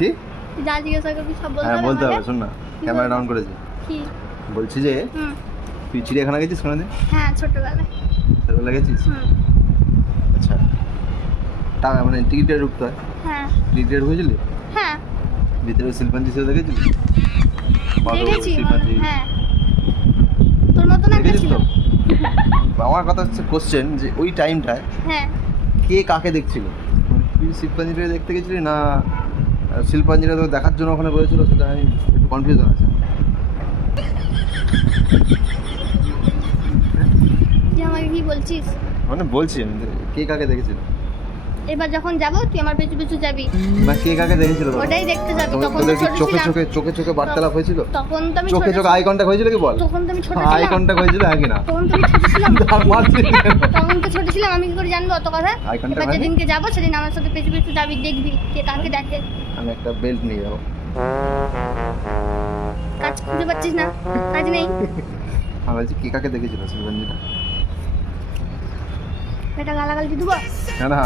কি যা জিজ্ঞাসা করবি সব বলতে হ্যাঁ হবে বলতে হবে, আমাকে? শোন না, ক্যামেরা ডাউন করেছি। কি? বলছি যে হুম। তুই চিড়িয়াখানা গেছিস কোনোদিন? হ্যাঁ, ছোটবেলায়। ছোটবেলা গেছিস? হুম। আচ্ছা, টাকা মানে টিকিটে ঢুকতে হয়, হ্যাঁ। টিকিটে ঢুকেছিলি? হ্যাঁ, ভিতরে শিল্পাঞ্জি ছিল দেখেছিলি? বাদর, দেখেছি। শিল্পাঞ্জি হ্যাঁ, তোর মতন একটা দেখেছিস ছিল। তো? আমার কথা হচ্ছে কোশ্চেন যে ওই টাইমটায় হ্যাঁ, কে কাকে দেখছিল? তুই শিল্পাঞ্জিটা দেখতে গেছিলি না শিল্পাঞ্জিটা তো দেখার জন্য ওখানে বলেছিল? সেটা আমি একটু কনফিউশন আছে। তুই আমাকে কি বলছিস? মানে বলছি আমি কে কাকে দেখেছিল, এবার যখন যাবো তুই আমার পেছু পেছু যাবি। না কে কাকে দেখেছিল? ওটাই দেখতে যাবি। তখন তো তোদের কি ছোট চোখে ছিলাম। চোখে চোখে চোখে বার্তালাপ হয়েছিল? তখন তো আমি চোখে ছোট চোখে আই কন্টাক্ট হয়েছিল কি বল? তখন তো আমি ছোট আই ছিলাম। কন্টাক্ট হয়েছিল হ্যাঁ কি না? তখন তো আমি ছোট ছিলাম। আর মারছিস কেন? তখন তো ছোট ছিলাম, আমি কি করে জানবো অত কথা? Eye contact এবার হয়নি? যেদিনকে যাবো সেদিন আমার সাথে পেছু পেছু যাবি, দেখবি কে কাকে দেখে। আমি একটা বেল্ট নিয়ে যাবো। কাজ খুঁজে পাচ্ছিস না, কাজ নেই। আমি বলছি কে কাকে দেখেছিল শিল্পাঞ্জিটা? এটা গালাগাল দিয়ে দেবো। না না